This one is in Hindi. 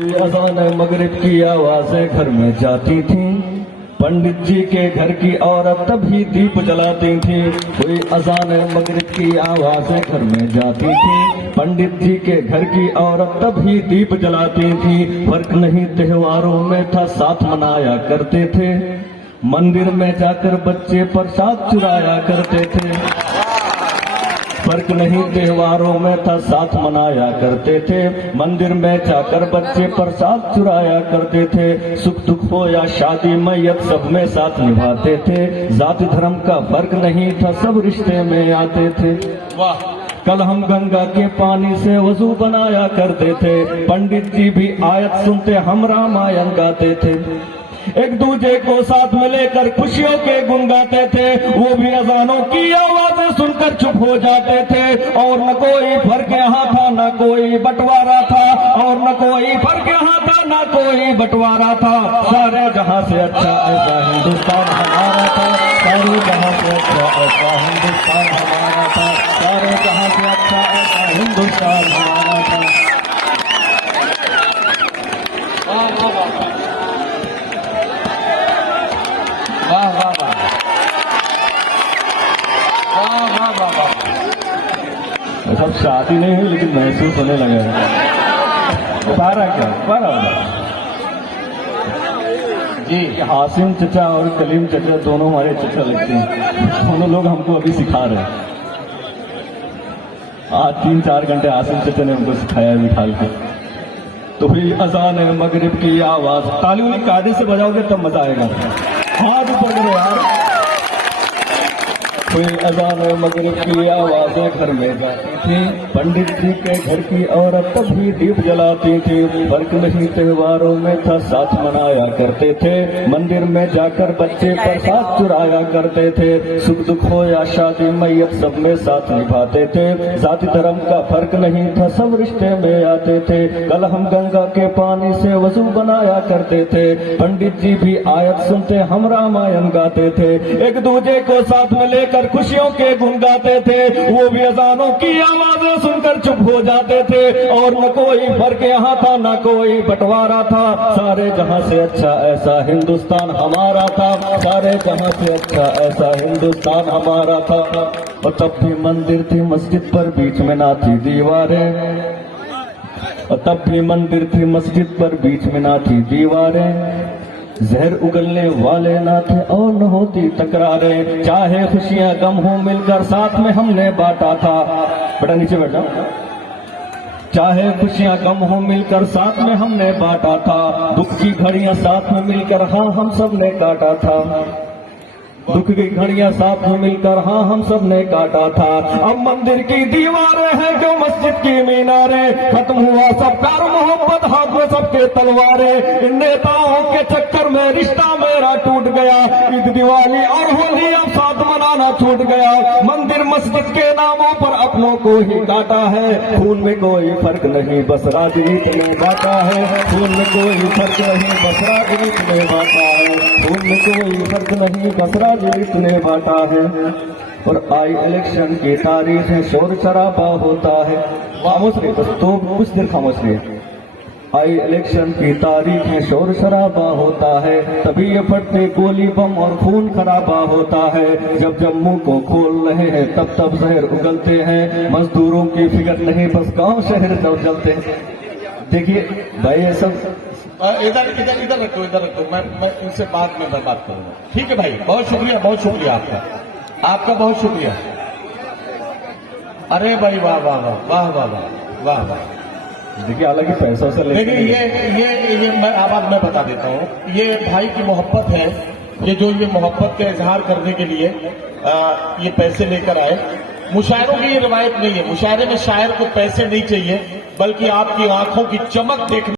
अज़ान मगरिब की आवाजें घर में जाती थी, पंडित जी के घर की औरत तभी दीप जलाती थी। कोई अज़ान मगरिब की आवाजें घर में जाती थी, पंडित जी के घर की औरत तभी दीप जलाती थी। फर्क नहीं त्योहारों में था, साथ मनाया करते थे, मंदिर में जाकर बच्चे प्रसाद चुराया करते थे। फर्क नहीं त्योहारों में था, साथ मनाया करते थे, मंदिर में जाकर बच्चे प्रसाद चुराया करते थे। सुख दुख हो या शादी मैयत सब में साथ निभाते थे, जाति धर्म का फर्क नहीं था, सब रिश्ते में आते थे। वाह! कल हम गंगा के पानी से वजू बनाया करते थे, पंडित जी भी आयत सुनते, हम रामायण गाते थे। एक दूजे को साथ में लेकर खुशियों के गुन गाते थे, वो भी अजानों की आवाजें सुनकर चुप हो जाते थे। और न कोई फर्क यहाँ था, न कोई बंटवारा था, और न कोई फर्क यहाँ था, न कोई बंटवारा था। सारे जहां से अच्छा ऐसा हिंदुस्तान हमारा था, सारे जहां से अच्छा ऐसा हिंदुस्तान हमारा था, सारे जहां से अच्छा ऐसा हिंदुस्तान हमारा था। वाह वाह वाह, वाह वाह वाह वाह। सब शादी नहीं हुई लेकिन महसूस होने लगा है। बारह क्या बारह जी। हासिम चचा और कलीम चचा दोनों हमारे चचा लगते हैं, दोनों लोग हमको अभी सिखा रहे हैं। आज 3-4 घंटे हासिम चचा ने हमको सिखाया बिठा के। तो फिर अज़ान मगरिब की आवाज ताली उली कायदे से बजाओगे तब मजा आएगा। हाथ ऊपर करो यार। कोई अज़ान मगरिब की आवाजें घर में जाती थी, पंडित जी के घर की औरत तभी दीप जलाती थी। फर्क नहीं त्योहारों में था, साथ मनाया करते थे, मंदिर में जाकर बच्चे प्रसाद चुराया करते थे। सुख दुख हो या शादी मैयत सब में साथ निभाते थे, जाति धर्म का फर्क नहीं था, सब रिश्ते में आते थे। कल हम गंगा के पानी से वजू बनाया करते थे, पंडित जी भी आयत सुनते, हम रामायण गाते थे। एक दूजे को साथ में लेकर खुशियों के गुन गाते थे, वो भी अज़ानों की आवाजें सुनकर चुप हो जाते थे। और न कोई फर्क यहाँ था, न कोई बंटवारा था, सारे जहां से अच्छा ऐसा हिंदुस्तान हमारा था, सारे जहां से अच्छा ऐसा हिंदुस्तान हमारा था। और तब भी मंदिर थी, मस्जिद पर बीच में ना थी दीवारें, और तब भी मंदिर थी, मस्जिद पर बीच में ना थी दीवारें। जहर उगलने वाले ना थे और न होती तकरारें, चाहे खुशियां गम हो मिलकर साथ में हमने बांटा था। बेटा नीचे बैठ जाओ। चाहे खुशियां गम हो मिलकर साथ में हमने बांटा था, दुख की घड़ियां साथ में मिलकर हाँ हम सब ने काटा था। दुख की घड़ियां साथ में मिलकर हाँ हम सब ने काटा था। अब मंदिर की दीवारें हैं जो मस्जिद की मीनारें, खत्म हुआ सब प्यार मोहब्बत, हाथ में सबके तलवारें। इन नेताओं के चक्कर में रिश्ता मेरा टूट गया, ईद दिवाली और होली अब साथ मनाना छूट गया। मंदिर मस्जिद के नामों पर अपनों को ही काटा है, खून में कोई फर्क नहीं बस राजनीति में बांटा है, खून में कोई फर्क नहीं बस राजनीति में बांटा है, खून में कोई फर्क नहीं बस राजनीति ने बांटा है। और आई इलेक्शन की तारीख है, शोर शराबा होता है। खामोश रहिए बस, तो कुछ देर खामोश रहिए। आई इलेक्शन की तारीख है, शोर शराबा होता है, तभी ये फटते गोली बम और खून खराबा होता है। जब जम्मू को खोल रहे हैं तब तब जहर उगलते हैं, मजदूरों की फिक्र नहीं बस गांव शहर जब जलते हैं। देखिए भाई ये सब इधर इधर इधर रखो, इधर रखो। मैं उनसे बाद में मैं बात करूंगा। ठीक है भाई, बहुत शुक्रिया आपका, आपका बहुत शुक्रिया। अरे भाई वाह वाह वाह वाह वाह वाह वाह वाह। देखिए हालांकि पैसों से लेकिन ये मैं आवाज में बता देता हूँ, ये भाई की मोहब्बत है, ये जो ये मोहब्बत का इजहार करने के लिए ये पैसे लेकर आए। मुशायरों की ये रिवायत नहीं है, मुशायरे में शायर को पैसे नहीं चाहिए, बल्कि आपकी आंखों की चमक देखने